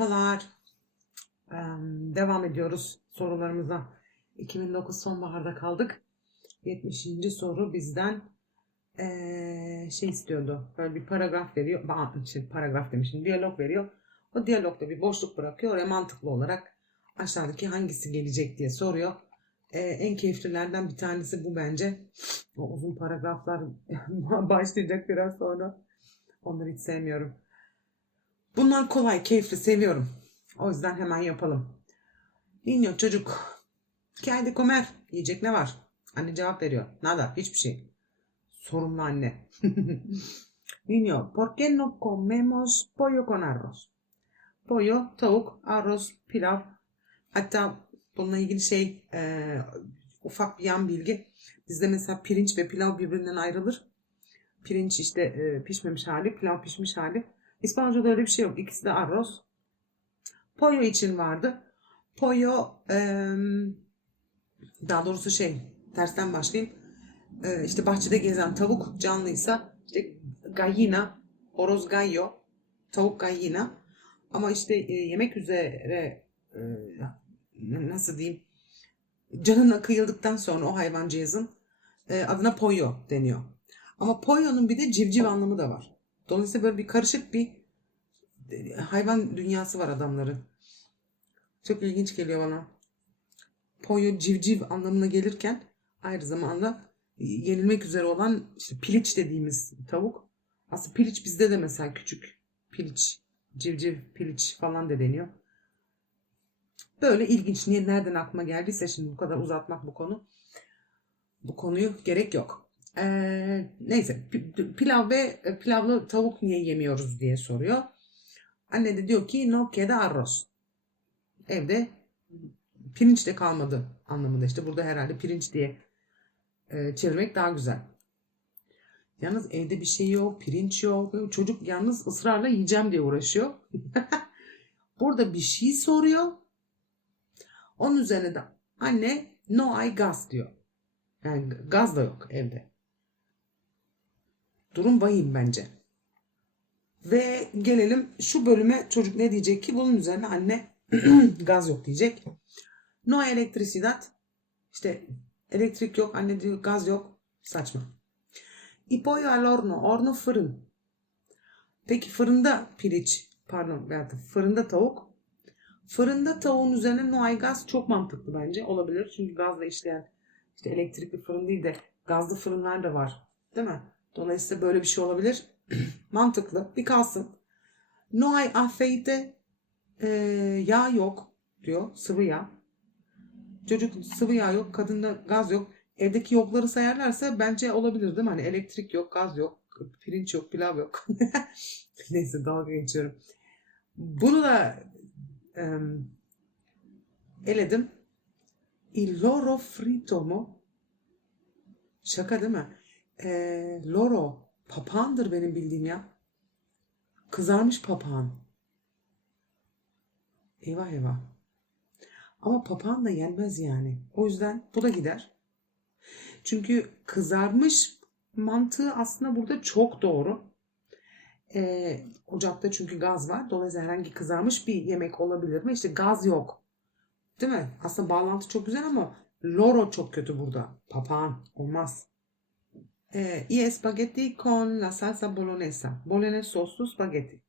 Merhabalar. Eee, devam ediyoruz sorularımıza. 2009 sonbaharda kaldık. 70. soru bizden eee, şey istiyordu. Böyle bir paragraf veriyor. Şey, paragraf demişim. Diyalog veriyor. O diyalogda bir boşluk bırakıyor. Oraya mantıklı olarak aşağıdaki hangisi gelecek diye soruyor. Eee, en keyiflilerden bir tanesi bu bence. O uzun paragraflar başlayacak biraz sonra. Onları hiç sevmiyorum. Bunlar kolay, keyifli, seviyorum. O yüzden hemen yapalım. Niño çocuk. ¿Qué hay de comer? Yiyecek ne var? Anne cevap veriyor. Nada, hiçbir şey. Sorumlu anne. Niño, ¿por qué no comemos pollo con arroz? Pollo, tavuk, arroz, pilav. Hatta bununla ilgili şey, e, ufak bir yan bilgi. Bizde mesela pirinç ve pilav birbirinden ayrılır. Pirinç işte e, pişmemiş hali, pilav pişmiş hali. İspanyolca'da öyle bir şey yok. İkisi de arroz. Pollo için vardı. Pollo em, daha doğrusu şey tersten başlayayım. E, işte bahçede gezen tavuk canlıysa işte gallina, horoz gallo, tavuk gallina. Ama işte e, yemek üzere e, nasıl diyeyim canına kıyıldıktan sonra o hayvancağızın e, adına pollo deniyor. Ama pollo'nun bir de civciv anlamı da var. Dolayısıyla böyle bir karışık bir e, hayvan dünyası var adamların. Çok ilginç geliyor bana. Pollo civciv anlamına gelirken aynı zamanda e, yenilmek üzere olan işte piliç dediğimiz tavuk. Aslında piliç bizde de mesela küçük piliç, civciv, piliç falan da deniyor. Böyle ilginç. Niye, nereden aklıma geldiyse şimdi bu kadar uzatmak bu konu. Bu konuyu gerek yok. Ee, neyse pi- pilav ve e, pilavlı tavuk niye yemiyoruz diye soruyor. Anne de diyor ki no queda arroz. Evde pirinç de kalmadı anlamında işte burada herhalde pirinç diye e, çevirmek daha güzel. Yalnız evde bir şey yok, pirinç yok. Çocuk yalnız ısrarla yiyeceğim diye uğraşıyor. Burada bir şey soruyor. Onun üzerine de anne no hay gas diyor. Yani gaz da yok evde. Durum vahim bence. Ve gelelim şu bölüme çocuk ne diyecek ki bunun üzerine anne gaz yok diyecek. No hay electricidad. İşte elektrik yok anne diyor gaz yok. Saçma. Y pollo al horno. Horno fırın. Peki fırında piliç pardon da fırında tavuk. Fırında tavuğun üzerine no hay gaz çok mantıklı bence. Olabilir. Çünkü gazla işleyen işte elektrikli fırın değil de gazlı fırınlar da var. Değil mi? Dolayısıyla böyle bir şey olabilir. Mantıklı. Bir kalsın. No hay aceite. Ee, yağ yok diyor. Sıvı yağ. Çocuk sıvı yağ yok. Kadında gaz yok. Evdeki yokları sayarlarsa bence olabilir değil mi? Hani elektrik yok, gaz yok, pirinç yok, pilav yok. Neyse dalga geçiyorum. Bunu da em, eledim. Il loro frito mu? Şaka değil mi? Ee, loro. Papağandır benim bildiğim ya. Kızarmış papağan. Eyvah eyvah. Ama papağan da yenmez yani. O yüzden bu da gider. Çünkü kızarmış mantığı aslında burada çok doğru. Ee, ocakta çünkü gaz var. Dolayısıyla herhangi kızarmış bir yemek olabilir mi? İşte gaz yok. Değil mi? Aslında bağlantı çok güzel ama loro çok kötü burada. Papağan olmaz. Ee, y spaghetti con la salsa bolognesa. Bolognese soslu spagetti.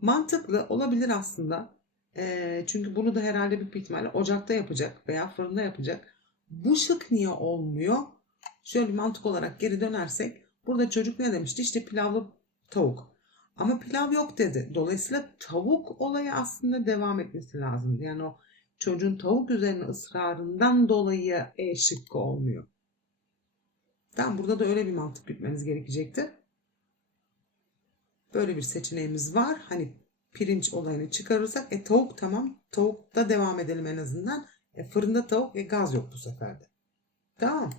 Mantıklı olabilir aslında. Ee, çünkü bunu da herhalde bir ihtimalle ocakta yapacak veya fırında yapacak. Bu şık niye olmuyor? Şöyle mantık olarak geri dönersek burada çocuk ne demişti? İşte pilavlı tavuk. Ama pilav yok dedi. Dolayısıyla tavuk olayı aslında devam etmesi lazım. Yani o çocuğun tavuk üzerine ısrarından dolayı E şıkkı olmuyor. Tamam burada da öyle bir mantık gütmeniz gerekecekti. Böyle bir seçeneğimiz var. Hani pirinç olayını çıkarırsak e tavuk tamam. Tavukta devam edelim en azından. E, fırında tavuk e, gaz yok bu sefer de. Tamam.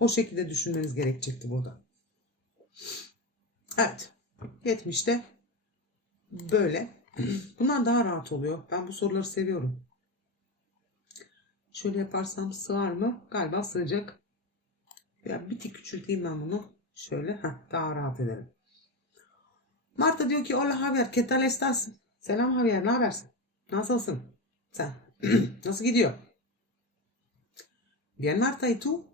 O şekilde düşünmeniz gerekecekti burada. Evet. 70'te böyle. Bunlar daha rahat oluyor. Ben bu soruları seviyorum. Şöyle yaparsam sığar mı? Galiba sığacak. Ya bir tık küçülteyim ben bunu. Şöyle heh, daha rahat edelim. Marta diyor ki hola Javier, ¿qué tal estás? Selam Javier, ne habersin? Nasılsın? Sen? Nasıl gidiyor? Bien Marta, ¿y tú?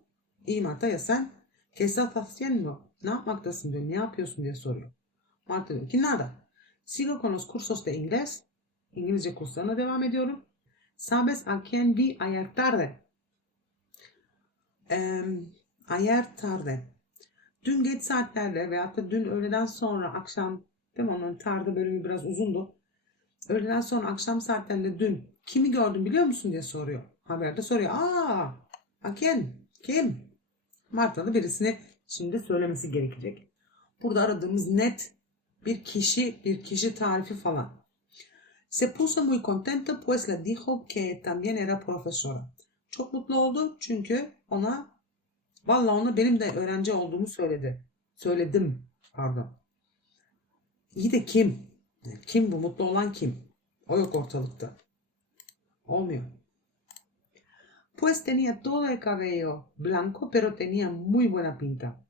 İyi Marta ya sen? ¿Qué estás haciendo? Ne yapmaktasın diyor. Ne yapıyorsun diye soruyor. Marta diyor ki nada. Sigo con los cursos de inglés. İngilizce kurslarına devam ediyorum. ¿Sabes a quién vi ayer tarde? Eee, ayer tarde. Dün geç saatlerde veyahut da dün öğleden sonra akşam değil mi? Onun tarde bölümü biraz uzundu. Öğleden sonra akşam saatlerinde dün kimi gördün biliyor musun diye soruyor. Haberde soruyor. Aa, a quién? Kim? Marta'da birisini şimdi söylemesi gerekecek. Burada aradığımız net bir kişi, bir kişi tarifi falan. Se puso muy contento pues le dijo que también era profesora. Çok mutlu oldu çünkü ona vallahi ona benim de öğrenci olduğumu söyledi. Söyledim pardon. İyi de kim? Kim bu mutlu olan kim? O yok ortalıkta. Olmuyor. Pues tenía todo el cabello blanco pero tenía muy buena pinta.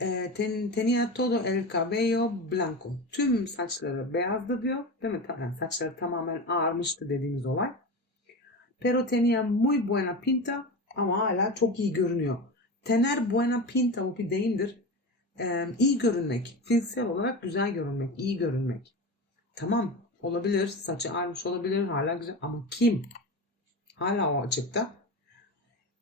Ee, ten- tenía todo el cabello blanco. Tüm saçları beyazdı diyor. Değil mi? Yani saçları tamamen ağarmıştı dediğimiz olay. Pero tenía muy buena pinta ama hala çok iyi görünüyor. Tener buena pinta bu bir deyimdir. Ee, iyi görünmek. Fiziksel olarak güzel görünmek, iyi görünmek. Tamam olabilir. Saçı ağarmış olabilir. Hala güzel. Ama kim? Hala o açıkta.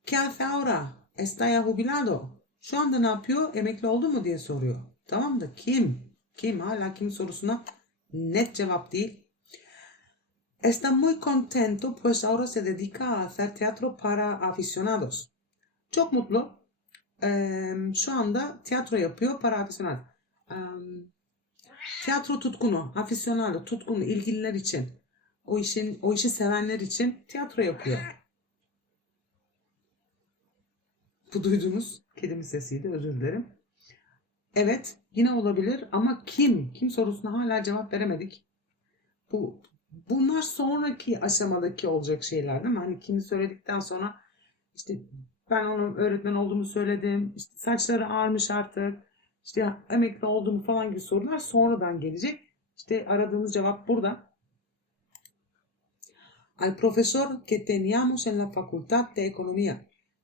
¿Qué hace ahora? ¿Está ya jubilado? Şu anda ne yapıyor? Emekli oldu mu diye soruyor. Tamam da kim? Kim? Hala kim sorusuna net cevap değil. Está muy contento pues ahora se dedica a hacer teatro para aficionados. Çok mutlu. Eee, şu anda tiyatro yapıyor para aficionados. Eee, tiyatro tutkunu, aficionado, tutkunu, ilgililer için. O işin, o işi sevenler için tiyatro yapıyor. Bu duyduğunuz kedimin sesiydi, özür dilerim. Evet, yine olabilir ama kim? Kim sorusuna hala cevap veremedik. Bu bunlar sonraki aşamadaki olacak şeyler değil mi? Hani kimi söyledikten sonra işte ben onun öğretmen olduğumu söyledim. işte saçları ağarmış artık. işte emekli olduğumu falan gibi sorular sonradan gelecek. İşte aradığımız cevap burada. Al profesor que teníamos en la facultad de economía.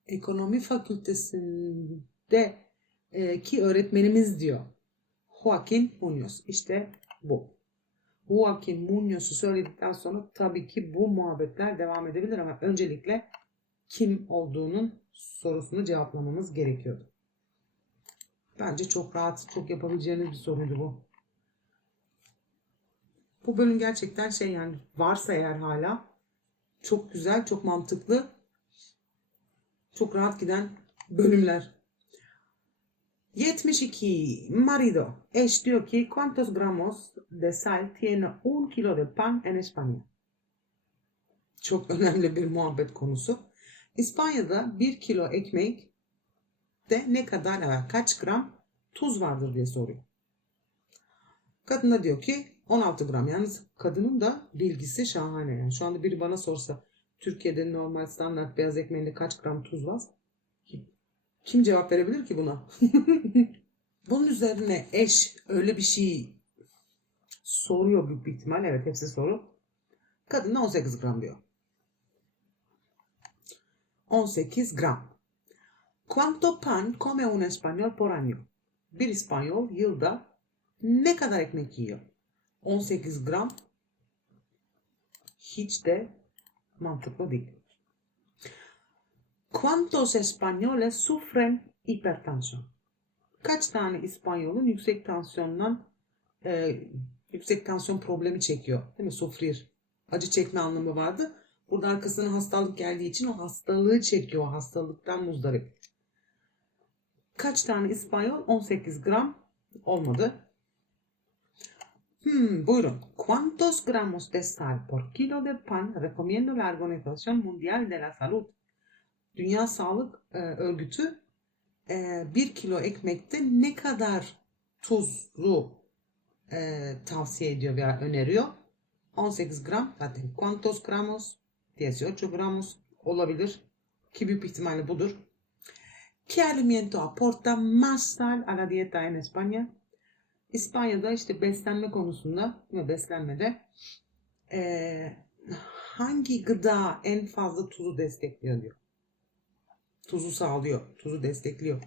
Ekonomi fakültesinde e, ki öğretmenimiz diyor. Joaquin Munoz. İşte bu. Joaquin Munoz'u söyledikten sonra tabii ki bu muhabbetler devam edebilir ama öncelikle kim olduğunun sorusunu cevaplamamız gerekiyordu. Bence çok rahat, çok yapabileceğiniz bir soruydu bu. Bu bölüm gerçekten şey yani varsa eğer hala çok güzel, çok mantıklı, çok rahat giden bölümler. 72. Marido. Eş diyor ki ¿Cuántos gramos de sal tiene un kilo de pan en España? Çok önemli bir muhabbet konusu. İspanya'da bir kilo ekmek de ne kadar evet, kaç gram tuz vardır diye soruyor. Kadın da diyor ki 16 gram. Yalnız kadının da bilgisi şahane. Yani şu anda biri bana sorsa Türkiye'de normal standart beyaz ekmeğinde kaç gram tuz var? Kim cevap verebilir ki buna? Bunun üzerine eş öyle bir şey soruyor büyük bir ihtimal. Evet hepsi soru. Kadın da 18 gram diyor. 18 gram. ¿Cuánto pan come un español por año? Bir İspanyol yılda ne kadar ekmek yiyor? 18 gram hiç de mantıklı değil. ¿Cuántos españoles sufren hipertansión? Kaç tane İspanyolun yüksek tansiyondan e, yüksek tansiyon problemi çekiyor? Değil mi? Sufrir. Acı çekme anlamı vardı. Burada arkasına hastalık geldiği için o hastalığı çekiyor. O hastalıktan muzdarip. Kaç tane İspanyol? 18 gram olmadı. Hmm, buyurun. ¿Cuántos gramos de sal por kilo de pan recomienda la Organización Mundial de la Salud? Dünya Sağlık e, Örgütü e, bir kilo ekmekte ne kadar tuzlu e, tavsiye ediyor veya öneriyor? 18 gram zaten. ¿Cuántos gramos? 18 gramos olabilir. Ki büyük ihtimalle budur. ¿Qué alimento aporta más sal a la dieta en España? İspanya'da işte beslenme konusunda ve beslenmede eee, hangi gıda en fazla tuzu destekliyor diyor. Tuzu sağlıyor, tuzu destekliyor.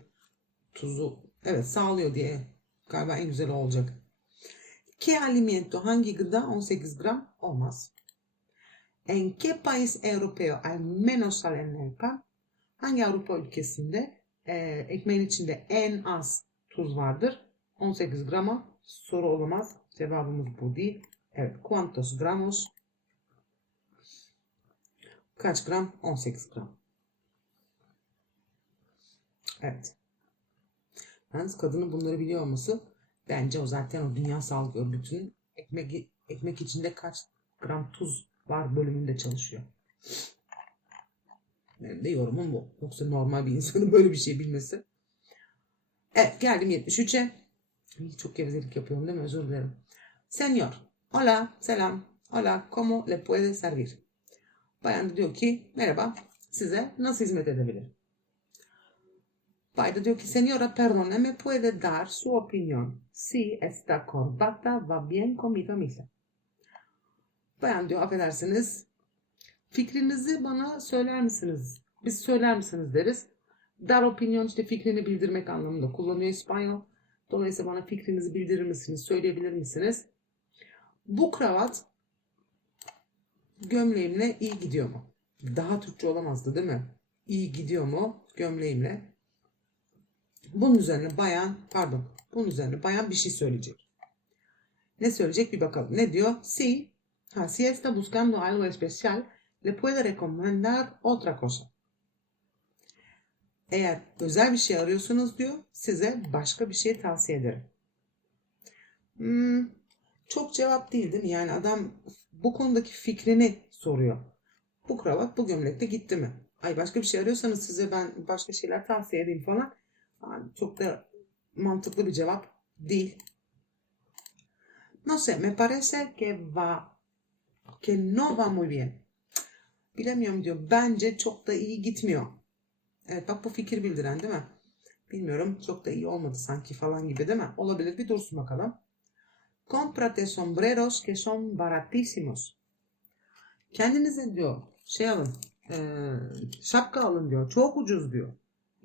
Tuzu evet sağlıyor diye galiba en güzel olacak. ¿Qué alimento hangi gıda 18 gram olmaz? En qué país europeo hay menos sal en el pan? Hangi Avrupa ülkesinde e, ekmeğin içinde en az tuz vardır? 18 grama soru olamaz. Cevabımız bu değil. Evet. Cuantos gramos? Kaç gram? 18 gram. Evet. Yalnız kadının bunları biliyor olması bence o zaten o Dünya Sağlık Örgütü'nün ekmek, ekmek içinde kaç gram tuz var bölümünde çalışıyor. Benim de yorumum bu. Yoksa normal bir insanın böyle bir şey bilmesi. Evet geldim 73'e. Ay, Çok gevezelik yapıyorum değil mi? Özür dilerim. Señor. Hola. Selam. Hola. ¿Cómo le puede servir? Bayan diyor ki merhaba. Size nasıl hizmet edebilirim? Bay da diyor ki señora perdone me puede dar su opinión si esta corbata va bien con mi camisa. Bayan diyor affedersiniz fikrinizi bana söyler misiniz? Biz söyler misiniz deriz. Dar opinion işte fikrini bildirmek anlamında kullanıyor İspanyol. Dolayısıyla bana fikrinizi bildirir misiniz? Söyleyebilir misiniz? Bu kravat gömleğimle iyi gidiyor mu? Daha Türkçe olamazdı değil mi? İyi gidiyor mu gömleğimle? Bunun üzerine bayan, pardon, bunun üzerine bayan bir şey söyleyecek. Ne söyleyecek bir bakalım. Ne diyor? Si, ha, si está buscando algo especial, le puede recomendar otra cosa. Eğer özel bir şey arıyorsunuz diyor, size başka bir şey tavsiye ederim. Hmm, çok cevap değil değil mi? Yani adam bu konudaki fikrini soruyor. Bu kravat bu gömlekte gitti mi? Ay başka bir şey arıyorsanız size ben başka şeyler tavsiye edeyim falan. Yani çok da mantıklı bir cevap değil. No sé, me parece que va, que no va muy bien. Bilemiyorum diyor. Bence çok da iyi gitmiyor. Evet bak bu fikir bildiren değil mi? Bilmiyorum çok da iyi olmadı sanki falan gibi değil mi? Olabilir bir dursun bakalım. Cómprate sombreros que son baratísimos. Kendinize diyor şey alın eee, şapka alın diyor. Çok ucuz diyor.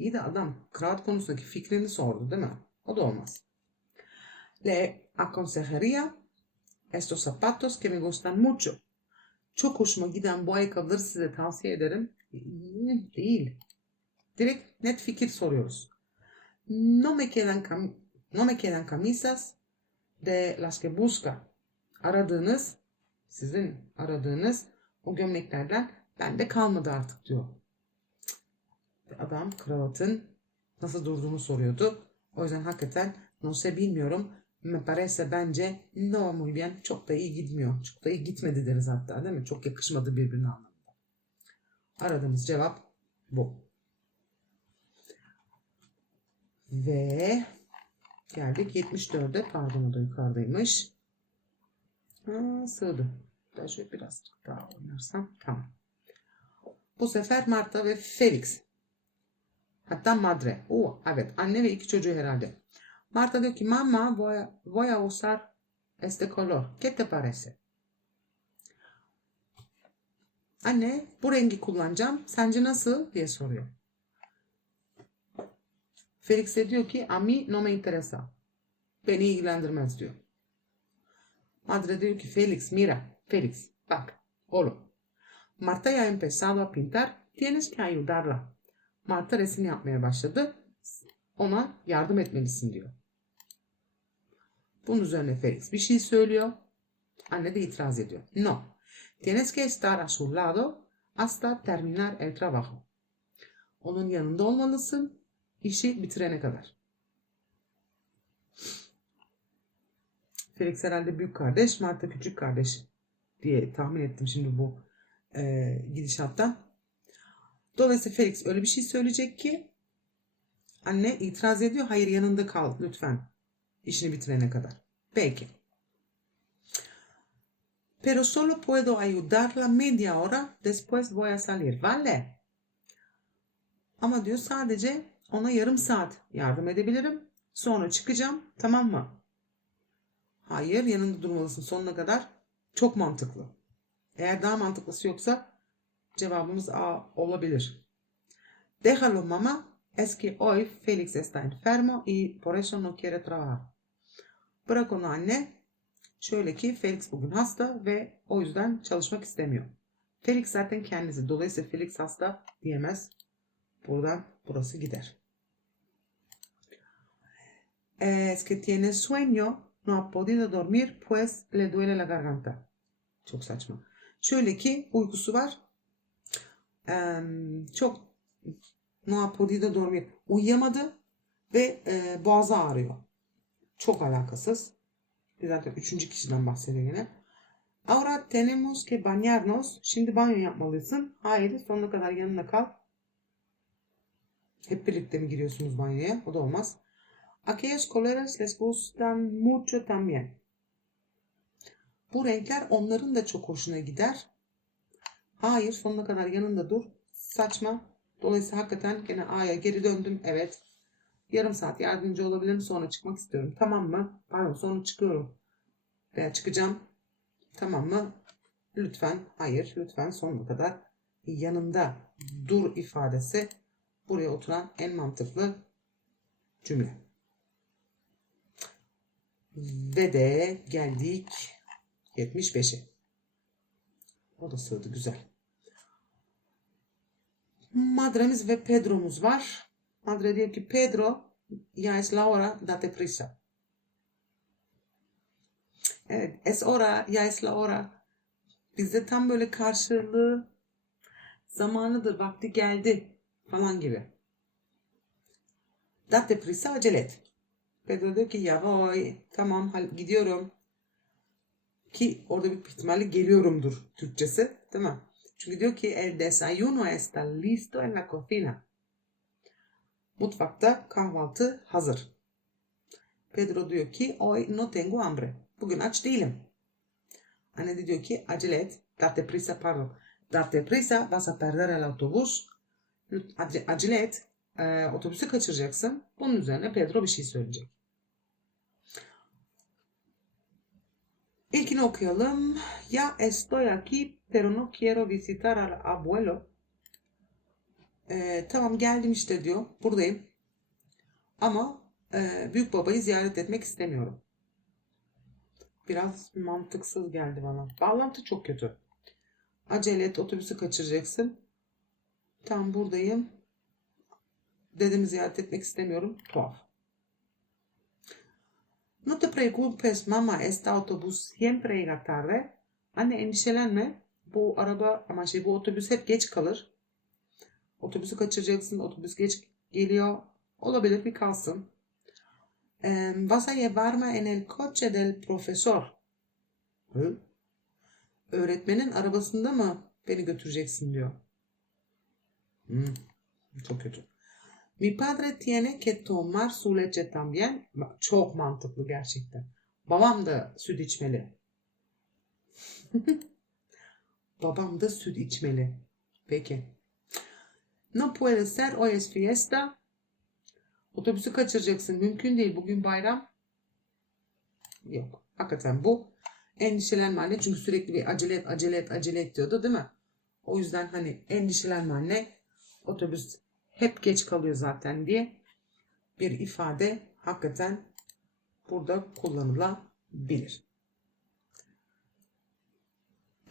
İyi de adam kravat konusundaki fikrini sordu değil mi? O da olmaz. Le aconsejaría estos zapatos que me gustan mucho. Çok hoşuma giden bu ayakkabıları size tavsiye ederim. Değil. Direkt net fikir soruyoruz. No me quedan cam- no me quedan camisas de las que busca. Aradığınız, sizin aradığınız o gömleklerden bende kalmadı artık diyor. Adam kravatın nasıl durduğunu soruyordu. O yüzden hakikaten no sé bilmiyorum. Me parece bence no muy bien. Çok da iyi gitmiyor. Çok da iyi gitmedi deriz hatta değil mi? Çok yakışmadı birbirine anlamında. Aradığımız cevap bu. Ve geldik 74'e. Pardon o da yukarıdaymış. Ha, sığdı. Ben şöyle biraz daha oynarsam. Tamam. Bu sefer Marta ve Felix. Hatta madre. Oo, evet anne ve iki çocuğu herhalde. Marta diyor ki mama voy, voy a usar este color. ¿Qué te parece? Anne bu rengi kullanacağım. Sence nasıl? diye soruyor. Felix de diyor ki a mí no me interesa. Beni ilgilendirmez diyor. Madre diyor ki Felix mira. Felix bak oğlum. Marta ya empezado a pintar. Tienes que ayudarla. Marta resim yapmaya başladı. Ona yardım etmelisin diyor. Bunun üzerine Felix bir şey söylüyor. Anne de itiraz ediyor. No. Tienes que estar a su lado hasta terminar el trabajo. Onun yanında olmalısın işi bitirene kadar. Felix herhalde büyük kardeş, Marta küçük kardeş diye tahmin ettim şimdi bu e, gidişattan. Dolayısıyla Felix öyle bir şey söyleyecek ki anne itiraz ediyor. Hayır yanında kal lütfen. İşini bitirene kadar. Peki. Pero solo puedo ayudarla media hora después voy a salir. Vale. Ama diyor sadece ona yarım saat yardım edebilirim. Sonra çıkacağım. Tamam mı? Hayır, yanında durmalısın sonuna kadar. Çok mantıklı. Eğer daha mantıklısı yoksa cevabımız A olabilir. Déjalo mamá, es que hoy Félix está enfermo y por eso no quiere trabajar. Bırak onu anne. Şöyle ki Felix bugün hasta ve o yüzden çalışmak istemiyor. Felix zaten kendisi. Dolayısıyla Felix hasta diyemez. Buradan burası gider. Es que tiene sueño, no ha podido dormir pues le duele la garganta. Çok saçma. Şöyle ki uykusu var. Çok no ha podido dormir. Uyuyamadı ve e, boğazı ağrıyor. Çok alakasız. Zaten üçüncü kişiden bahsediyor yine. Ahora tenemos que bañarnos. Şimdi banyo yapmalısın. Hayır, sonuna kadar yanına kal. Hep birlikte mi giriyorsunuz banyoya? O da olmaz. Aquellos colores les gustan mucho también. Bu renkler onların da çok hoşuna gider. Hayır, sonuna kadar yanında dur. Saçma. Dolayısıyla hakikaten gene A'ya geri döndüm. Evet. Yarım saat yardımcı olabilirim. Sonra çıkmak istiyorum. Tamam mı? Pardon sonra çıkıyorum. Veya çıkacağım. Tamam mı? Lütfen. Hayır. Lütfen sonuna kadar yanımda dur ifadesi buraya oturan en mantıklı cümle. Ve de geldik 75'e. O da sığdı güzel. Madremiz ve Pedro'muz var. Madre diyor ki Pedro ya es la hora date prisa. Evet es hora ya es la hora. Bizde tam böyle karşılığı zamanıdır vakti geldi falan gibi. Date prisa acele et. Pedro diyor ki ya voy tamam gidiyorum. Ki orada bir ihtimalle geliyorumdur Türkçesi değil mi? Çünkü diyor ki el desayuno está listo en la cocina. Mutfakta kahvaltı hazır. Pedro diyor ki hoy no tengo hambre. Bugün aç değilim. Anne de diyor ki acele et. Date prisa pardon. Date prisa vas a perder el autobús. Acele et. Ee, otobüsü kaçıracaksın. Bunun üzerine Pedro bir şey söyleyecek. İlkini okuyalım. Ya estoy aquí pero no quiero visitar al abuelo. Ee, tamam geldim işte diyor. Buradayım. Ama e, büyük babayı ziyaret etmek istemiyorum. Biraz mantıksız geldi bana. Bağlantı çok kötü. Acele et otobüsü kaçıracaksın. Tam buradayım. Dedemi ziyaret etmek istemiyorum. Tuhaf. No te preocupes mama, este autobús siempre llega tarde. Anne endişelenme. Bu araba ama şey bu otobüs hep geç kalır. Otobüsü kaçıracaksın. Otobüs geç geliyor. Olabilir bir kalsın. Vas a llevarme en el coche del profesor. Hı? Öğretmenin arabasında mı beni götüreceksin diyor. Hmm, çok kötü. Mi padre tiene que tomar su leche también. Çok mantıklı gerçekten. Babam da süt içmeli. Babam da süt içmeli. Peki. No puede ser, hoy es fiesta. Otobüsü kaçıracaksın. Mümkün değil. Bugün bayram. Yok. Hakikaten bu. Endişelenme anne. Çünkü sürekli bir acele et, acele et, acele et diyordu değil mi? O yüzden hani endişelenme anne. Otobüs hep geç kalıyor zaten diye bir ifade hakikaten burada kullanılabilir.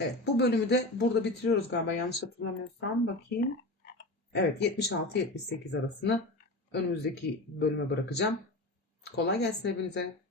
Evet bu bölümü de burada bitiriyoruz galiba yanlış hatırlamıyorsam bakayım. Evet 76-78 arasını önümüzdeki bölüme bırakacağım. Kolay gelsin hepinize.